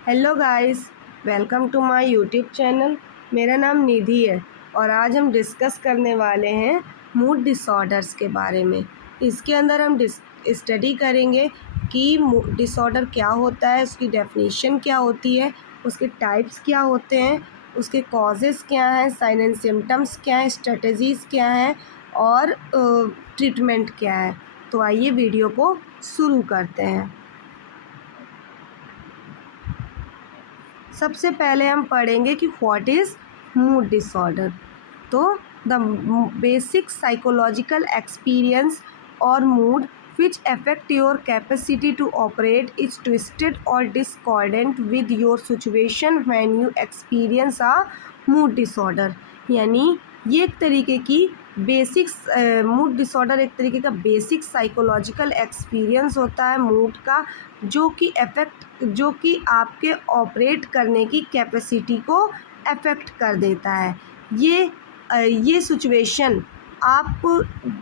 Hello guys, welcome to my YouTube channel. मेरा नाम निधि है और आज हम डिस्कस करने वाले हैं मूड डिसऑर्डर्स के बारे में। इसके अंदर हम स्टडी करेंगे कि मूड डिसऑर्डर क्या होता है, उसकी डेफिनेशन क्या होती है, उसके टाइप्स क्या होते हैं, उसके कॉजेज़ क्या हैं, साइन एंड सिम्टम्स क्या हैं, स्ट्रेटजीज़ क्या हैं और ट्रीटमेंट क्या है। तो आइए वीडियो को शुरू करते हैं। सबसे पहले हम पढ़ेंगे कि व्हाट इज़ मूड डिसऑर्डर। तो द बेसिक साइकोलॉजिकल एक्सपीरियंस और mood which affect your capacity to operate is twisted or discordant with your situation when you experience a mood disorder। यानी ये एक तरीके की बेसिक मूड डिसऑर्डर एक तरीके का बेसिक साइकोलॉजिकल एक्सपीरियंस होता है मूड का, जो कि आपके ऑपरेट करने की कैपेसिटी को अफेक्ट कर देता है। ये सिचुएशन आप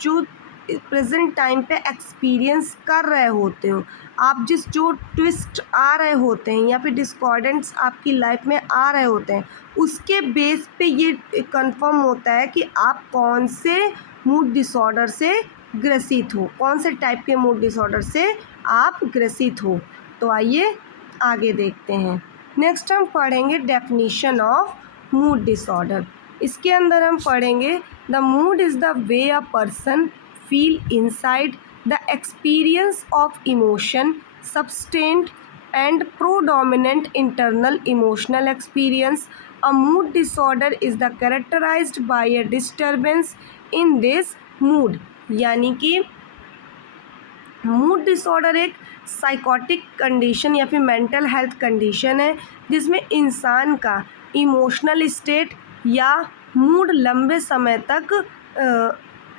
जो प्रेजेंट टाइम पे एक्सपीरियंस कर रहे होते हो, आप जो ट्विस्ट आ रहे होते हैं या फिर डिस्कॉर्डेंट्स आपकी लाइफ में आ रहे होते हैं, उसके बेस पे ये कंफर्म होता है कि आप कौन से मूड डिसऑर्डर से ग्रसित हो, कौन से टाइप के मूड डिसऑर्डर से आप ग्रसित हो। तो आइए आगे देखते हैं। नेक्स्ट हम पढ़ेंगे डेफिनीशन ऑफ मूड डिसऑर्डर। इसके अंदर हम पढ़ेंगे the mood is the way a person feel inside the experience of emotion sustained and predominant internal emotional experience. A mood disorder is the characterized by a disturbance in this mood। यानी कि mood disorder एक psychotic condition या फिर mental health condition है जिसमें इंसान का emotional state या मूड लंबे समय तक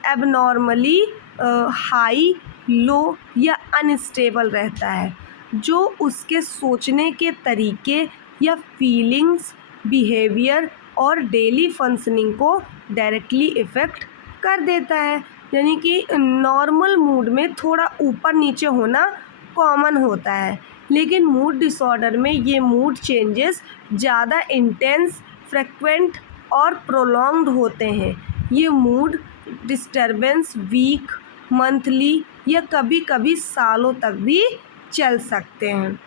एबनॉर्मली हाई, लो या अनस्टेबल रहता है, जो उसके सोचने के तरीके या फीलिंग्स, बिहेवियर और डेली फंक्शनिंग को डायरेक्टली इफ़ेक्ट कर देता है। यानी कि नॉर्मल मूड में थोड़ा ऊपर नीचे होना कॉमन होता है, लेकिन मूड डिसऑर्डर में ये मूड चेंजेस ज़्यादा इंटेंस, फ्रिक्वेंट और प्रोलॉन्ग्ड होते हैं। ये मूड डिस्टर्बेंस वीक, मंथली या कभी कभी सालों तक भी चल सकते हैं।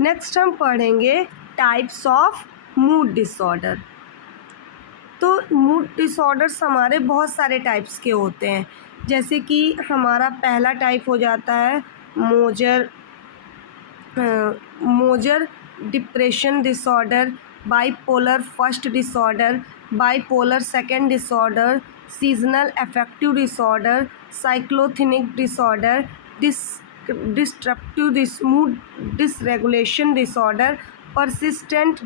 नेक्स्ट हम पढ़ेंगे टाइप्स ऑफ मूड डिसऑर्डर। तो मूड डिसऑर्डर्स हमारे बहुत सारे टाइप्स के होते हैं, जैसे कि हमारा पहला टाइप हो जाता है major depression disorder, bipolar first disorder, bipolar second disorder, seasonal affective disorder, cyclothymic disorder, disruptive mood dysregulation disorder, persistent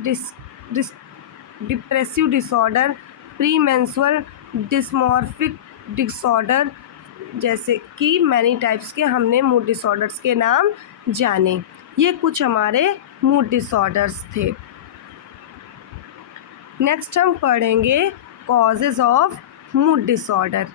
depressive disorder, premenstrual dysmorphic disorder. जैसे कि मैनी टाइप्स के हमने मूड डिसऑर्डर्स के नाम जाने। ये कुछ हमारे मूड डिसऑर्डर्स थे। नेक्स्ट हम पढ़ेंगे कॉजेज़ ऑफ मूड डिसऑर्डर।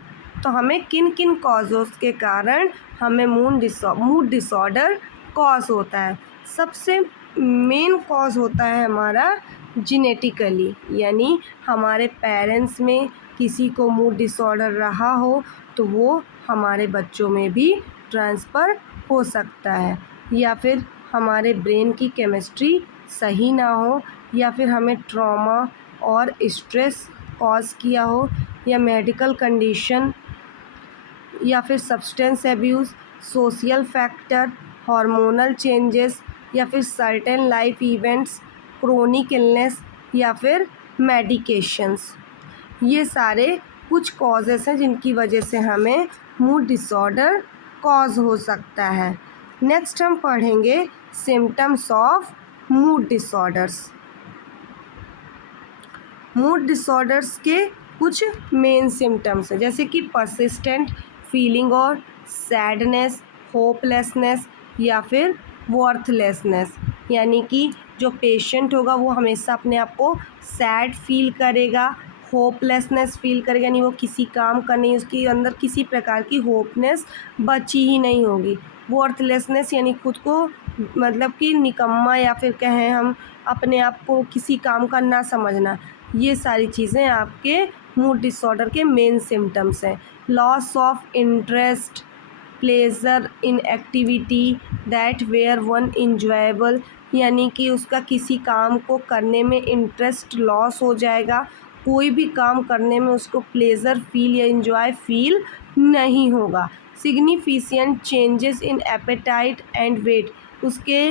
तो हमें किन किन कॉजेज़ के कारण हमें मूड डिसऑर्डर कॉज होता है। सबसे मेन कॉज होता है हमारा जेनेटिकली, यानी हमारे पेरेंट्स में किसी को मूड डिसऑर्डर रहा हो तो वो हमारे बच्चों में भी ट्रांसफ़र हो सकता है, या फिर हमारे ब्रेन की केमिस्ट्री सही ना हो, या फिर हमें ट्रॉमा और स्ट्रेस कॉज किया हो, या मेडिकल कंडीशन, या फिर substance abuse, social factor, hormonal changes, या फिर certain life events, chronic illness, या फिर मेडिकेशंस। ये सारे कुछ कॉजेस हैं जिनकी वजह से हमें मूड डिसऑर्डर कॉज हो सकता है। नेक्स्ट हम पढ़ेंगे symptoms of mood disorders. Mood disorders के कुछ मेन सिम्टम्स हैं, जैसे कि परसिस्टेंट फीलिंग और सैडनेस, होपलेसनेस या फिर वर्थलेसनेस। यानी कि जो पेशेंट होगा वो हमेशा अपने आप को सैड फील करेगा, होपलेसनेस फील करेगा, यानी वो किसी काम का नहीं, उसके अंदर किसी प्रकार की होपनेस बची ही नहीं होगी। वर्थलेसनेस यानी खुद को मतलब कि निकम्मा या फिर कहें हम अपने आप को किसी काम का ना समझना, ये सारी चीज़ें आपके मूड डिसऑर्डर के मेन सिम्टम्स हैं। Loss of interest, pleasure in activity that were once enjoyable, यानी कि उसका किसी काम को करने में इंटरेस्ट लॉस हो जाएगा, कोई भी काम करने में उसको प्लेजर फील या इंजॉय फील नहीं होगा। Significant changes in appetite and weight, उसके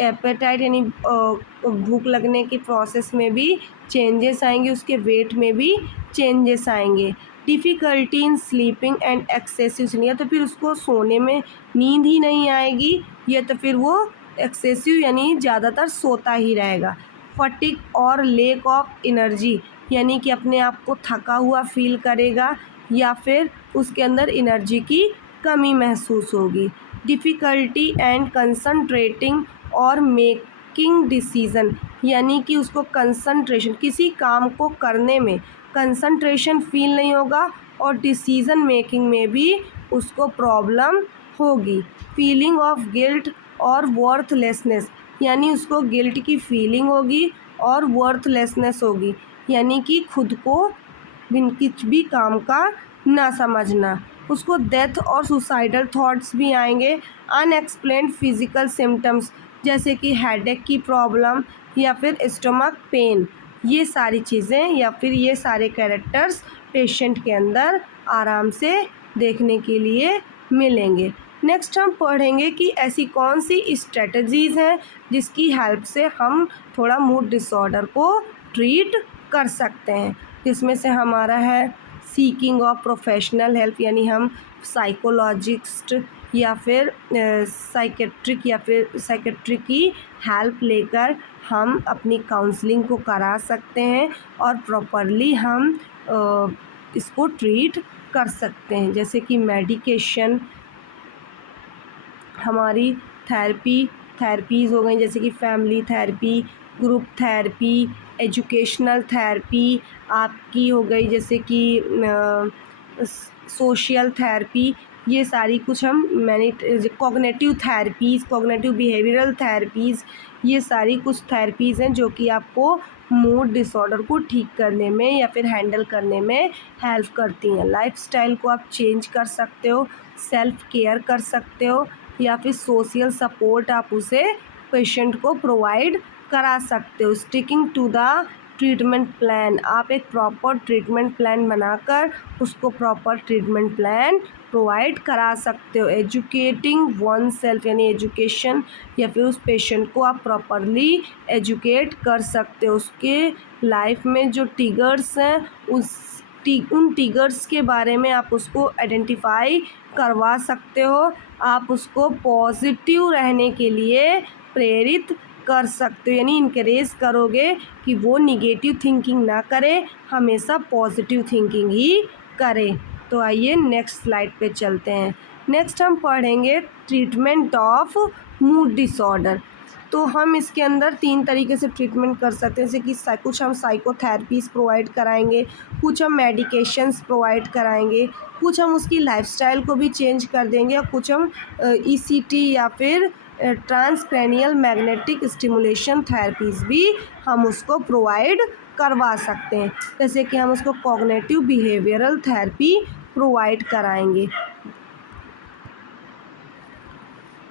एपेटाइट यानी भूख लगने के प्रोसेस में भी चेंजेस आएंगे, उसके वेट में भी चेंजेस आएंगे। Difficulty in sleeping and excessive sleep, या तो फिर उसको सोने में नींद ही नहीं आएगी, या तो फिर वो एक्सेसिव यानी ज़्यादातर सोता ही रहेगा। फटीग और लेक ऑफ एनर्जी, यानी कि अपने आप को थका हुआ फील करेगा या फिर उसके अंदर एनर्जी की कमी महसूस होगी। डिफ़िकल्टी एंड कंसंट्रेटिंग और मेकिंग डिसीज़न, यानी कि उसको कंसंट्रेशन किसी काम को करने में कंसंट्रेशन फील नहीं होगा और डिसीज़न मेकिंग में भी उसको प्रॉब्लम होगी। फीलिंग ऑफ गिल्ट और वर्थलेसनेस, यानी उसको गिल्ट की फीलिंग होगी और वर्थलेसनेस होगी, यानी कि खुद को बिन किसी भी काम का ना समझना। उसको डेथ और सुसाइडल थॉट्स भी आएंगे। अनएक्सप्लेन्ड फिजिकल सिम्टम्स, जैसे कि हेडेक की प्रॉब्लम या फिर स्टमक पेन, ये सारी चीज़ें या फिर ये सारे कैरेक्टर्स पेशेंट के अंदर आराम से देखने के लिए मिलेंगे। नेक्स्ट हम पढ़ेंगे कि ऐसी कौन सी स्ट्रेटजीज़ हैं जिसकी हेल्प से हम थोड़ा मूड डिसऑर्डर को ट्रीट कर सकते हैं। जिसमें से हमारा है सीकिंग ऑफ प्रोफेशनल हेल्प, यानी हम साइकोलॉजिस्ट या फिर साइकेट्रिक की हेल्प लेकर हम अपनी काउंसलिंग को करा सकते हैं और प्रॉपरली हम इसको ट्रीट कर सकते हैं। जैसे कि मेडिकेशन, हमारी थेरेपीज़ हो गई, जैसे कि family therapy, group therapy, educational therapy आपकी हो गई, जैसे कि सोशल थेरेपी, ये सारी कुछ हम cognitive therapies, cognitive behavioural therapies, ये सारी कुछ थेरेपीज़ हैं जो कि आपको मूड डिसऑर्डर को ठीक करने में या फिर हैंडल करने में हेल्प करती हैं। लाइफस्टाइल को आप चेंज कर सकते हो, सेल्फ केयर कर सकते हो, या फिर सोशल सपोर्ट आप उसे पेशेंट को प्रोवाइड करा सकते हो। Sticking to the treatment plan, आप एक प्रॉपर ट्रीटमेंट प्लान बनाकर उसको प्रॉपर ट्रीटमेंट प्लान प्रोवाइड करा सकते हो। एजुकेटिंग वन सेल्फ, यानी एजुकेशन या फिर उस पेशेंट को आप प्रॉपरली एजुकेट कर सकते हो। उसके लाइफ में जो ट्रिगर्स हैं उन ट्रिगर्स के बारे में आप उसको आइडेंटिफाई करवा सकते हो। आप उसको पॉजिटिव रहने के लिए प्रेरित कर सकते हो, यानी इनकरेज करोगे कि वो निगेटिव थिंकिंग ना करे, हमेशा पॉजिटिव थिंकिंग ही करे। तो आइए नेक्स्ट स्लाइड पे चलते हैं। नेक्स्ट हम पढ़ेंगे ट्रीटमेंट ऑफ मूड डिसऑर्डर। तो हम इसके अंदर 3 तरीके से ट्रीटमेंट कर सकते हैं, जैसे कि कुछ हम साइकोथेरेपीज़ प्रोवाइड कराएंगे, कुछ हम मेडिकेशंस प्रोवाइड कराएंगे, कुछ हम उसकी लाइफस्टाइल को भी चेंज कर देंगे और कुछ हम ईसीटी या फिर ट्रांसक्रैनियल मैग्नेटिक स्टिमुलेशन थेरेपीज़ भी हम उसको प्रोवाइड करवा सकते हैं। जैसे कि हम उसको कॉग्निटिव बिहेवियरल थेरेपी प्रोवाइड कराएंगे,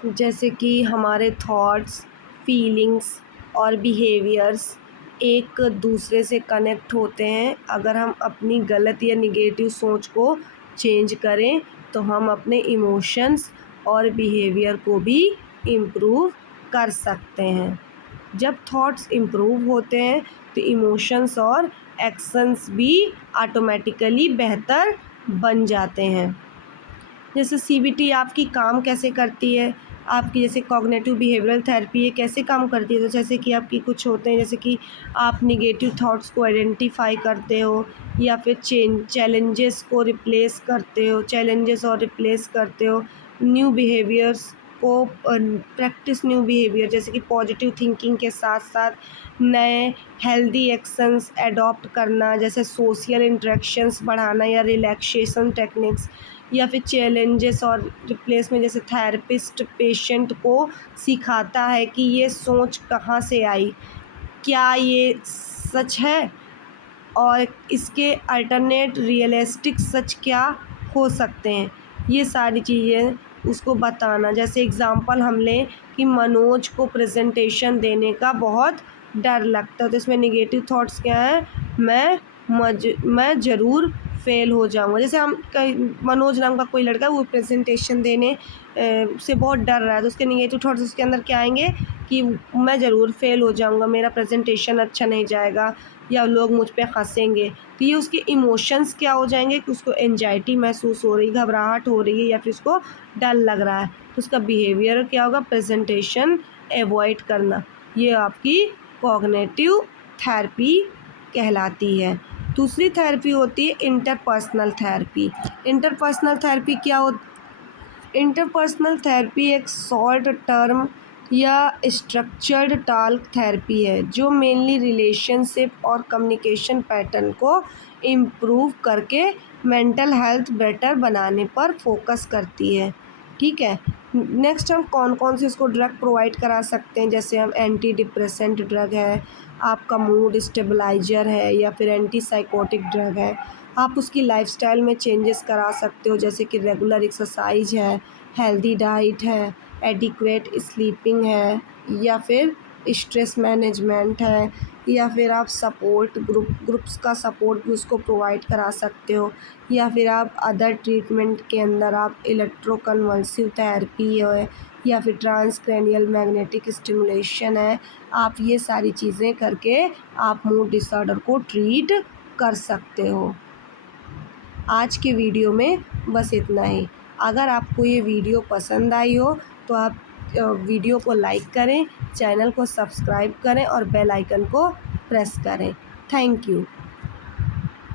जैसे कि हमारे थॉट्स, फीलिंग्स और बिहेवियर्स एक दूसरे से कनेक्ट होते हैं। अगर हम अपनी गलत या निगेटिव सोच को चेंज करें तो हम अपने इमोशंस और बिहेवियर को भी इम्प्रूव कर सकते हैं। जब थॉट्स इम्प्रूव होते हैं तो इमोशंस और एक्शंस भी ऑटोमेटिकली बेहतर बन जाते हैं। जैसे सीबीटी आपकी काम कैसे करती है, आपकी जैसे कॉग्निटिव बिहेवियरल थेरेपी ये कैसे काम करती है, तो जैसे कि आपकी कुछ होते हैं, जैसे कि आप निगेटिव थॉट्स को आइडेंटिफाई करते हो या फिर चैलेंजेस और रिप्लेस करते हो, न्यू बिहेवियर्स को प्रैक्टिस न्यू बिहेवियर, जैसे कि पॉजिटिव थिंकिंग के साथ साथ नए हेल्दी एक्शंस अडॉप्ट करना, जैसे सोशल इंटरेक्शंस बढ़ाना या रिलैक्सेशन टेक्निक्स, या फिर चैलेंजेस और रिप्लेसमेंट, जैसे थेरेपिस्ट पेशेंट को सिखाता है कि ये सोच कहाँ से आई, क्या ये सच है, और इसके अल्टरनेट रियलिस्टिक सच क्या हो सकते हैं, ये सारी चीज़ें उसको बताना। जैसे एग्ज़ाम्पल हम लें कि मनोज को प्रेजेंटेशन देने का बहुत डर लगता है, तो इसमें नेगेटिव थॉट्स क्या हैं, मैं ज़रूर फेल हो जाऊंगा। जैसे हम कई, मनोज नाम का कोई लड़का है, वो प्रेजेंटेशन देने से बहुत डर रहा है, तो उसके नेगेटिव थॉट्स उसके अंदर क्या आएंगे कि मैं ज़रूर फेल हो जाऊंगा, मेरा प्रेजेंटेशन अच्छा नहीं जाएगा, या लोग मुझ पे हंसेंगे। तो ये उसके इमोशंस क्या हो जाएंगे कि उसको एंजाइटी महसूस हो रही, घबराहट हो रही है, या फिर उसको डर लग रहा है, तो उसका बिहेवियर क्या होगा, प्रेजेंटेशन एवॉइड करना। ये आपकी कॉग्निटिव थेरेपी कहलाती है। दूसरी थेरेपी होती है इंटरपर्सनल थेरेपी। इंटरपर्सनल थेरेपी क्या हो, इंटरपर्सनल थेरेपी एक शॉर्ट टर्म या स्ट्रक्चर्ड टॉक थेरेपी है जो मेनली रिलेशनशिप और कम्युनिकेशन पैटर्न को इम्प्रूव करके मेंटल हेल्थ बेटर बनाने पर फोकस करती है। ठीक है, नेक्स्ट हम कौन कौन से इसको ड्रग प्रोवाइड करा सकते हैं, जैसे हम एंटी डिप्रेसेंट ड्रग है, आपका मूड स्टेबलाइजर है, या फिर एंटी साइकोटिक ड्रग है। आप उसकी लाइफस्टाइल में चेंजेस करा सकते हो, जैसे कि रेगुलर एक्सरसाइज है, हेल्दी डाइट है, एडिक्वेट स्लीपिंग है, या फिर स्ट्रेस मैनेजमेंट है, या फिर आप सपोर्ट ग्रुप्स का सपोर्ट भी उसको प्रोवाइड करा सकते हो, या फिर आप अदर ट्रीटमेंट के अंदर आप इलेक्ट्रोकन्वल्सिव थेरेपी है, या फिर ट्रांसक्रैनियल मैग्नेटिक स्टिमुलेशन है। आप ये सारी चीज़ें करके आप मूड डिसऑर्डर को ट्रीट कर सकते हो। आज के वीडियो में बस इतना ही। अगर आपको ये वीडियो पसंद आई हो तो आप वीडियो को लाइक करें, चैनल को सब्सक्राइब करें और बेल आइकन को प्रेस करें। Thank you.